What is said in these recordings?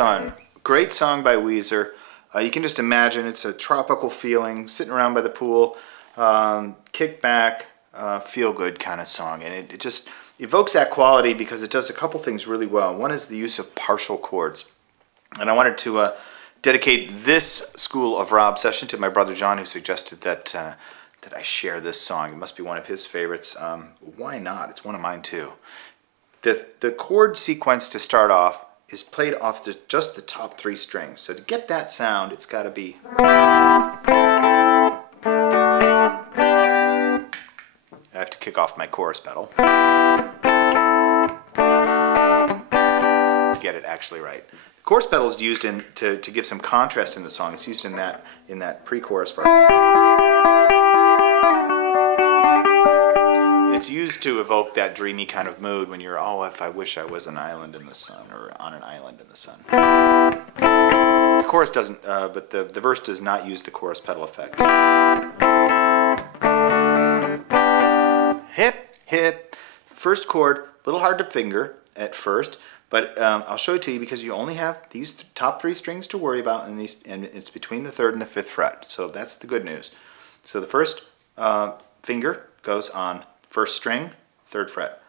Sun. Great song by Weezer. You can just imagine it's a tropical feeling, sitting around by the pool, kick back, feel good kind of song. And it just evokes that quality because it does a couple things really well. One is the use of partial chords. And I wanted to dedicate this School of Rob session to my brother John, who suggested that that I share this song. It must be one of his favorites. Why not? It's one of mine too. The chord sequence to start off is played off just the top 3 strings. So to get that sound, it's got to be... I have to kick off my chorus pedal to get it actually right. The chorus pedal is used to give some contrast in the song. It's used in that pre-chorus part. It's used to evoke that dreamy kind of mood when you're, oh, if I wish I was an island in the sun, or on an island in the sun. The chorus doesn't, but the verse does not use the chorus pedal effect. Hip, hip. First chord, a little hard to finger at first, but I'll show it to you because you only have these top 3 strings to worry about, and it's between the 3rd and the 5th fret. So that's the good news. So the first finger goes on 1st string, 3rd fret.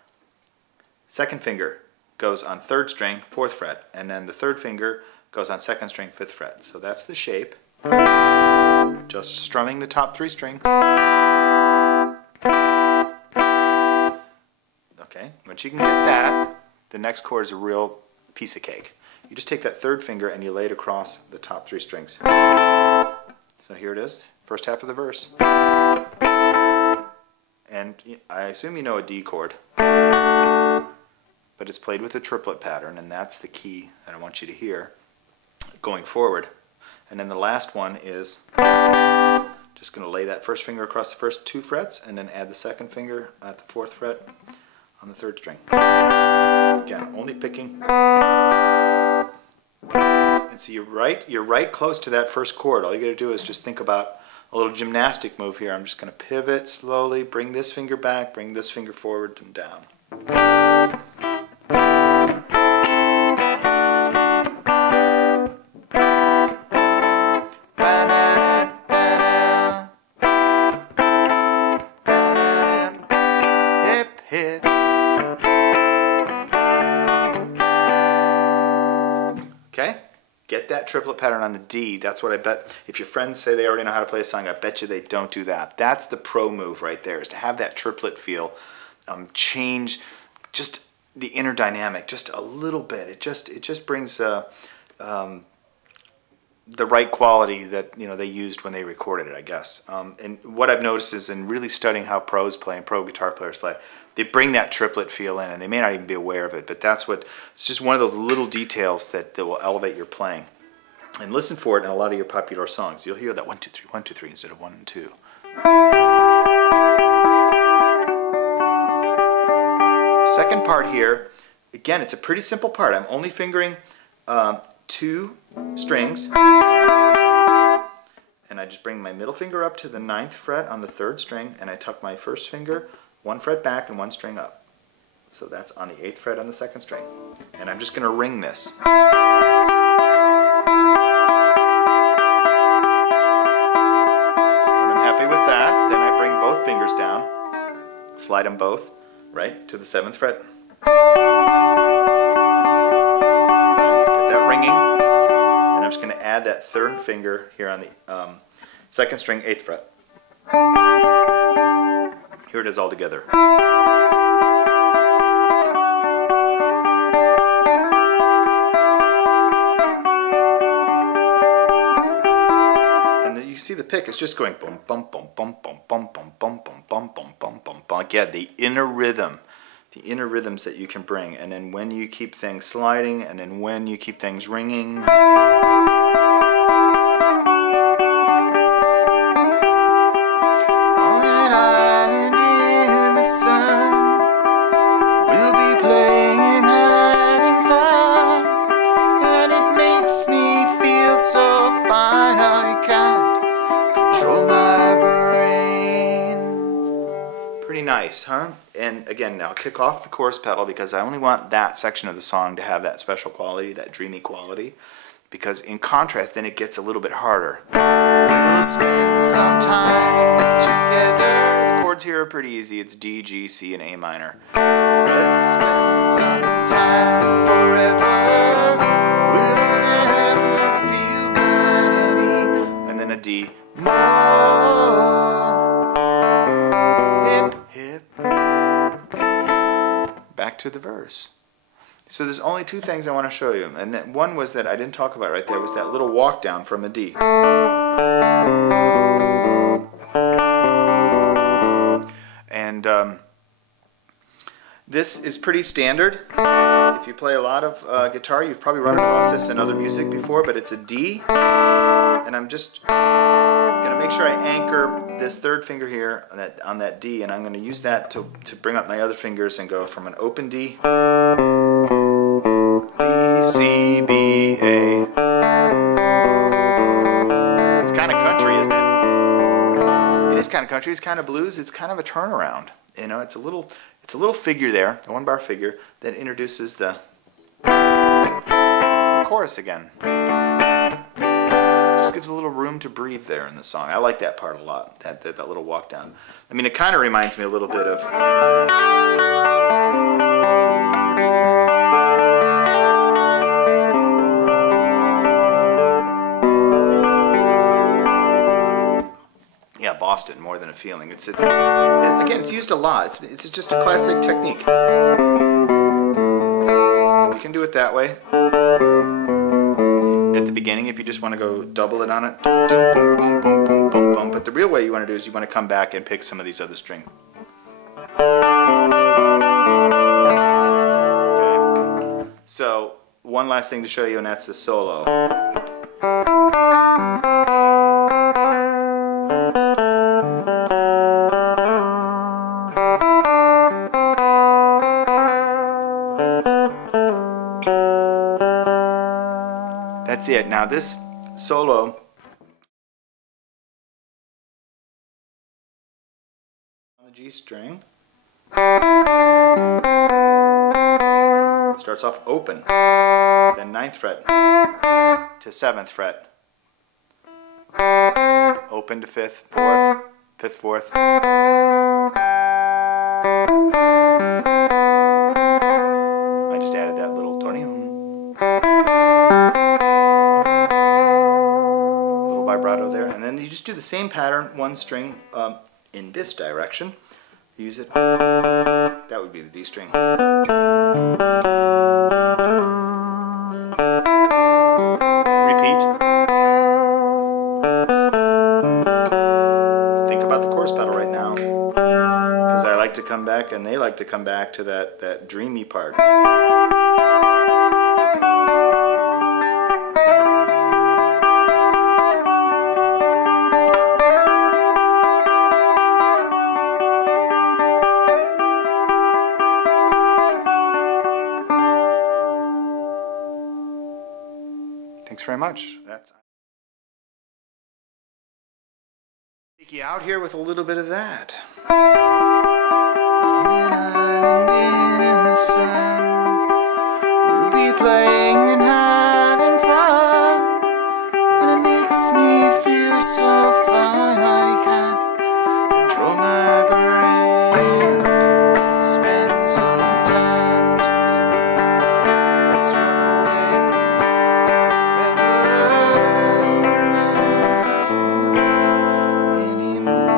2nd finger goes on 3rd string, 4th fret. And then the 3rd finger goes on 2nd string, 5th fret. So that's the shape. Just strumming the top 3 string. Okay, once you can get that, the next chord is a real piece of cake. You just take that 3rd finger and you lay it across the top 3 strings. So here it is, first half of the verse. And I assume you know a D chord, but it's played with a triplet pattern, and that's the key that I want you to hear going forward. And then the last one is just going to lay that 1st finger across the first 2 frets, and then add the 2nd finger at the 4th fret on the 3rd string. Again, only picking. And so you're right close to that first chord. All you got to do is just think about a little gymnastic move here. I'm just going to pivot slowly, bring this finger back, bring this finger forward and down. Hip, hip. Okay? Get that triplet pattern on the D. That's what I bet. If your friends say they already know how to play a song, I bet you they don't do that. That's the pro move right there, is to have that triplet feel, change just the inner dynamic just a little bit. It just brings the right quality that they used when they recorded it, I guess. And what I've noticed is in really studying how pros play and pro guitar players play, they bring that triplet feel in, and they may not even be aware of it, but it's just one of those little details that will elevate your playing. And listen for it in a lot of your popular songs. You'll hear that 1, 2, 3, 1, 2, 3 instead of 1 and 2. Second part here, again, it's a pretty simple part. I'm only fingering 2 strings, and I just bring my middle finger up to the 9th fret on the 3rd string, and I tuck my 1st finger 1 fret back and 1 string up. So that's on the 8th fret on the 2nd string. And I'm just going to ring this. When I'm happy with that, then I bring both fingers down, slide them both, right, to the 7th fret. Get that ringing. And I'm just going to add that 3rd finger here on the 2nd string, 8th fret. Here it is all together. And you see the pick, it's just going bum bum bum bum bum bum bum bum bum bum bum bum bum bum. Again, the inner rhythms that you can bring, and then when you keep things sliding, and then when you keep things ringing. nice, huh? And again, now kick off the chorus pedal because I only want that section of the song to have that special quality, that dreamy quality. Because in contrast, then it gets a little bit harder. We'll spend some time together. The chords here are pretty easy. It's D, G, C, and A minor. Let's spend some time forever. We'll never feel bad any. And then a D. More. Hip, hip. Back to the verse. So there's only two things I want to show you, and one was that I didn't talk about right there, was that little walk down from a D. And this is pretty standard. If you play a lot of guitar, you've probably run across this in other music before, but it's a D. And I'm just going to make sure I anchor this third finger here on that D, and I'm going to use that to bring up my other fingers and go from an open D. B, C, B, A. It's kind of country, isn't it? It is kind of country. It's kind of blues. It's kind of a turnaround. You know, it's a little figure there, a one-bar figure that introduces the chorus again. Just gives a little room to breathe there in the song. I like that part a lot. That little walk down. I mean, it kind of reminds me a little bit of. Boston more than a feeling. Again, it's used a lot. It's just a classic technique. You can do it that way. At the beginning, if you just want to go double it on it. But the real way you want to do is you want to come back and pick some of these other strings. Okay. So, one last thing to show you, and that's the solo. That's it. Now this solo on the G string starts off open, then 9th fret to 7th fret, open to 5th, 4th, 5th, 4th. I just added that little vibrato there, and then you just do the same pattern, one string in this direction. Use it. That would be the D string. Repeat. Think about the chorus pedal right now, because I like to come back, and they like to come back to that dreamy part. Thanks very much. Take you out here with a little bit of that. On an island in the sun, we'll be playing and having fun, and it makes me feel so fine I can't control my brain. Let's spend some time together. Let's run away. Anymore.